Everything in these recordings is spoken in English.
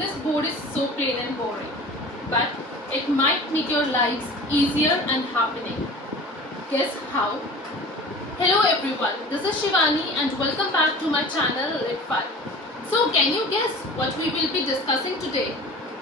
This board is so plain and boring, but it might make your lives easier and happening. Guess how? Hello everyone, this is Shivani and welcome back to my channel LitFun. So can you guess what we will be discussing today?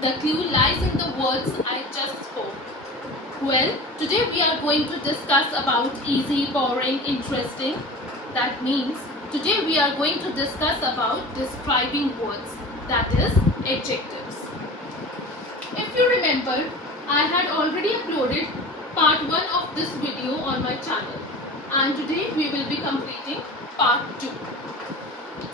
The clue lies in the words I just spoke. Well, today we are going to discuss about easy, boring, interesting. That means today we are going to discuss about describing words, that is adjectives. If you remember, I had already uploaded part 1 of this video on my channel and today we will be completing part 2.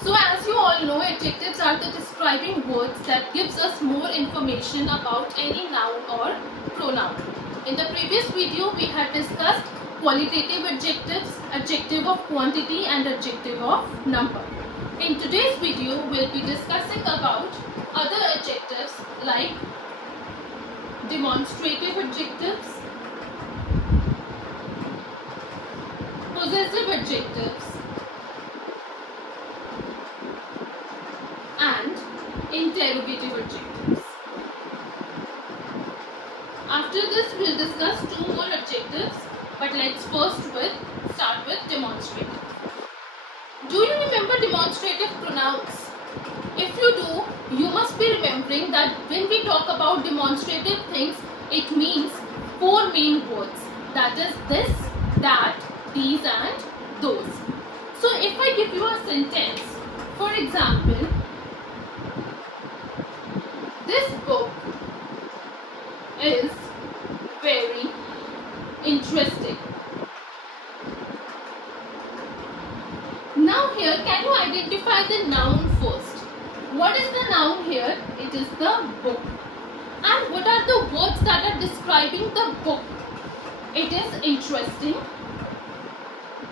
So as you all know, adjectives are the describing words that gives us more information about any noun or pronoun. In the previous video, we had discussed qualitative adjectives, adjective of quantity and adjective of number. In today's video, we'll be discussing about other adjectives like demonstrative adjectives, possessive adjectives, and interrogative adjectives. After this, we'll discuss 2 more adjectives, but let's first start with demonstrative. Do you remember demonstrative pronouns? If you do, you must be remembering that when we talk about demonstrative things, it means 4 main words. That is this, that, these and those. So if I give you a sentence, for example, this book is very interesting. Now here, can you identify the noun first? What is the noun here? It is the book. And what are the words that are describing the book? It is interesting.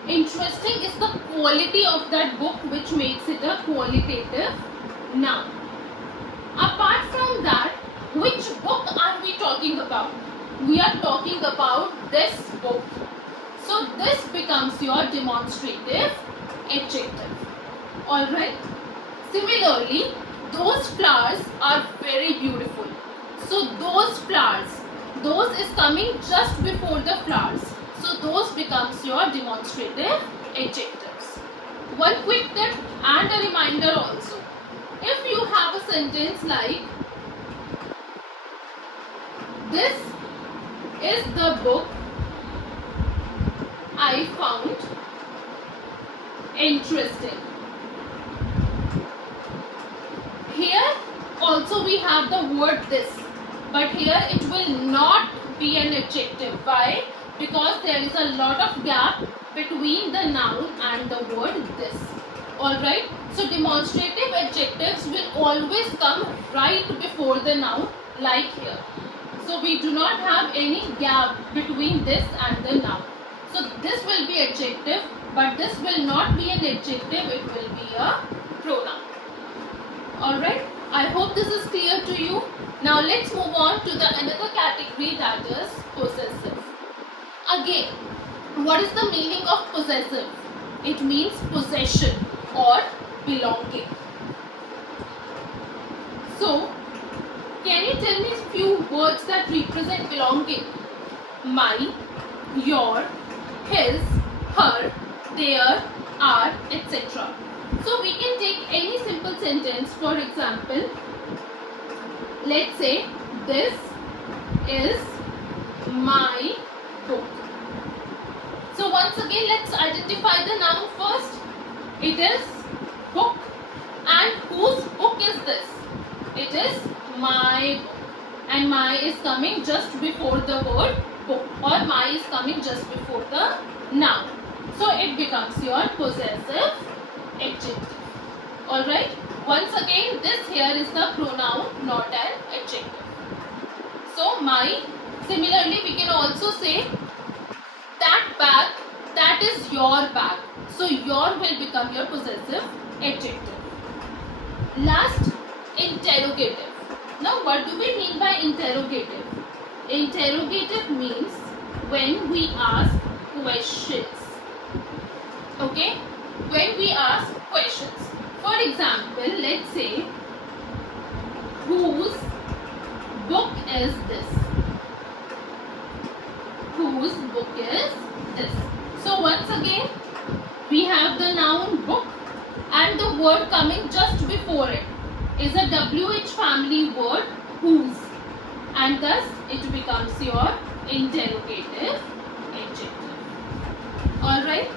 Interesting is the quality of that book which makes it a qualitative noun. Apart from that, which book are we talking about? We are talking about this book. So this becomes your demonstrative adjective. Alright. Similarly, those flowers are very beautiful. So those flowers, those is coming just before the flowers. So those becomes your demonstrative adjectives. One quick tip and a reminder also. If you have a sentence like, this is the book I found interesting. Here also we have the word this, but here it will not be an adjective. Why? Because there is a lot of gap between the noun and the word this. Alright, so demonstrative adjectives will always come right before the noun, like here. So we do not have any gap between this and the noun. So this will be adjective, but this will not be an adjective, it will be a pronoun. Alright, I hope this is clear to you. Now let's move on to the another category, that is possessive. Again, what is the meaning of possessive? It means possession or belonging. So, can you tell me a few words that represent belonging? My, your, his, her, their, our, etc. So we can take any simple sentence. For example, let's say this is my book. So once again, let's identify the noun first. It is book. And whose book is this? It is my book. And my is coming just before the word book, or my is coming just before the noun. So it becomes your possessive adjective. Alright. Once again, this here is the pronoun, not an adjective. So my. Similarly, we can also say that bag, that is your bag. So your will become your possessive adjective. Last, interrogative. Now what do we mean by interrogative? Interrogative means when we ask questions. Okay? When we ask questions. For example, let's say, who is a WH family word, whose, and thus it becomes your interrogative adjective. Alright,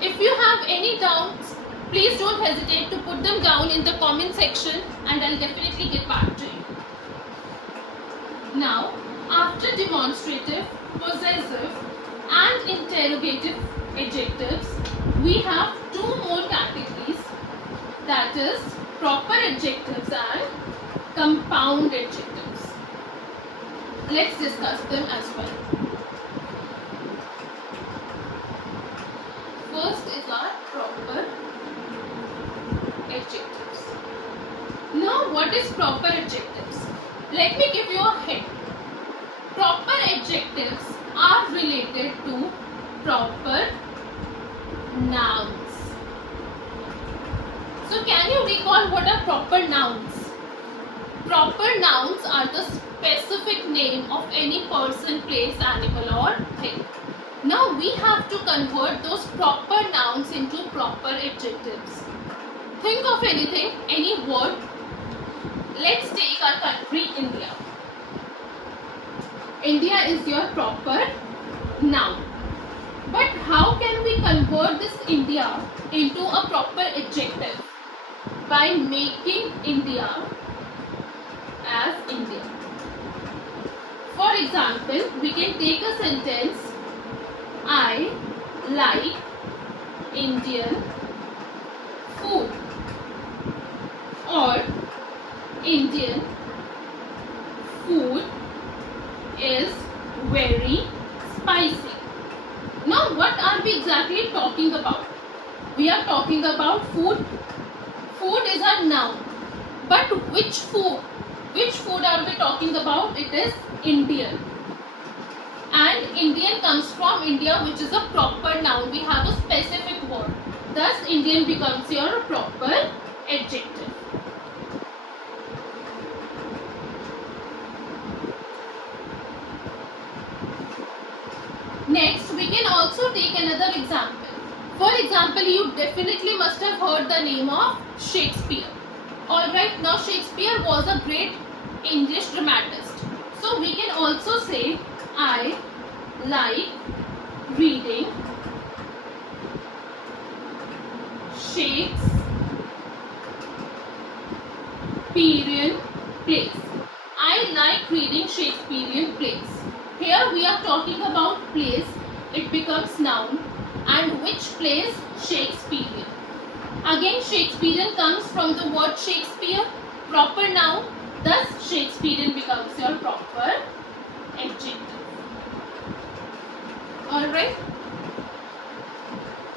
if you have any doubts, please don't hesitate to put them down in the comment section and I'll definitely get back to you. Now, after demonstrative, possessive and interrogative adjectives, we have two more categories, that is proper adjectives and compound adjectives. Let's discuss them as well. First is our proper adjectives. Now, what is proper adjectives? Let me give you a hint. Proper adjectives are related to proper nouns. So can you recall what are proper nouns? Proper nouns are the specific name of any person, place, animal or thing. Now we have to convert those proper nouns into proper adjectives. Think of anything, any word. Let's take our country, India. India is your proper noun. But how can we convert this India into a proper adjective? By making India as India. For example, we can take a sentence, I like Indian food, or Indian food is very spicy. Now what are we exactly talking about? We are talking about food. Food is a noun. But which food? Which food are we talking about? It is Indian. And Indian comes from India, which is a proper noun. We have a specific word. Thus Indian becomes your proper adjective. Next, we can also take another example. For example, you definitely must have heard the name of Shakespeare. Alright, now Shakespeare was a great English dramatist. So we can also say, I like reading Shakespearean plays. I like reading Shakespearean plays. Here we are talking about plays. It becomes noun. And which plays? Shakespearean. Again, Shakespearean comes from the word Shakespeare, proper noun. Thus, Shakespearean becomes your proper adjective. Alright.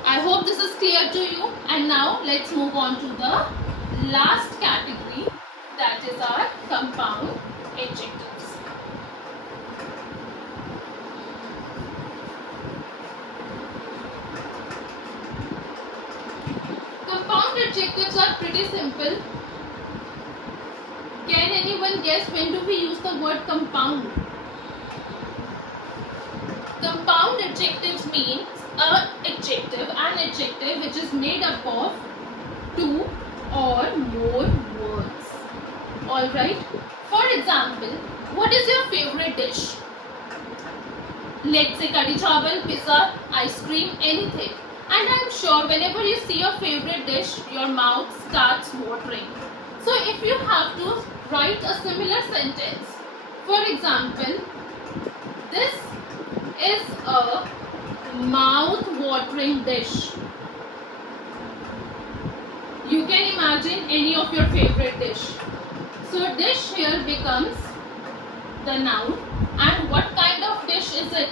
I hope this is clear to you. And now, let's move on to the last category, that is our compound adjectives. Compound adjectives are pretty simple. Can anyone guess when do we use the word compound? Compound adjectives means an adjective which is made up of two or more words. Alright. For example, what is your favorite dish? Let's say kadhi chawal, pizza, ice cream, anything. And I'm sure whenever you see your favorite dish, your mouth starts watering. So if you have to write a similar sentence, for example, this is a mouth-watering dish. You can imagine any of your favorite dish. So dish here becomes the noun. And what kind of dish is it?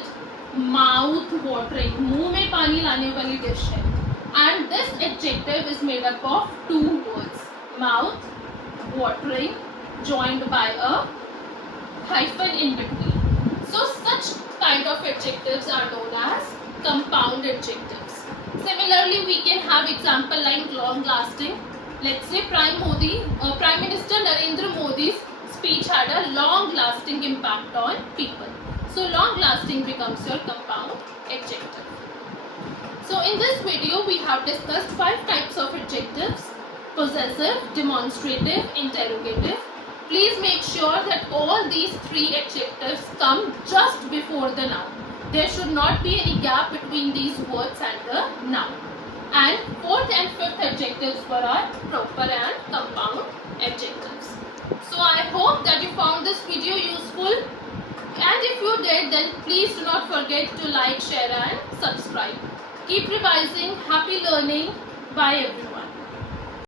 Mouth-watering. मुंह में पानी लाने वाली dish है. And this adjective is made up of two words. Mouth, watering, joined by a hyphen in between. So such kind of adjectives are known as compound adjectives. Similarly, we can have example like long-lasting. Let's say Prime Minister Narendra Modi's speech had a long-lasting impact on people. So long-lasting becomes your compound adjective. So in this video, we have discussed 5 types of adjectives: possessive, demonstrative, interrogative. Please make sure that all these three adjectives come just before the noun. There should not be any gap between these words and the noun. And fourth and fifth adjectives were our proper and compound adjectives. So I hope that you found this video useful. And if you did, then please do not forget to like, share and subscribe. Keep revising. Happy learning. Bye everyone.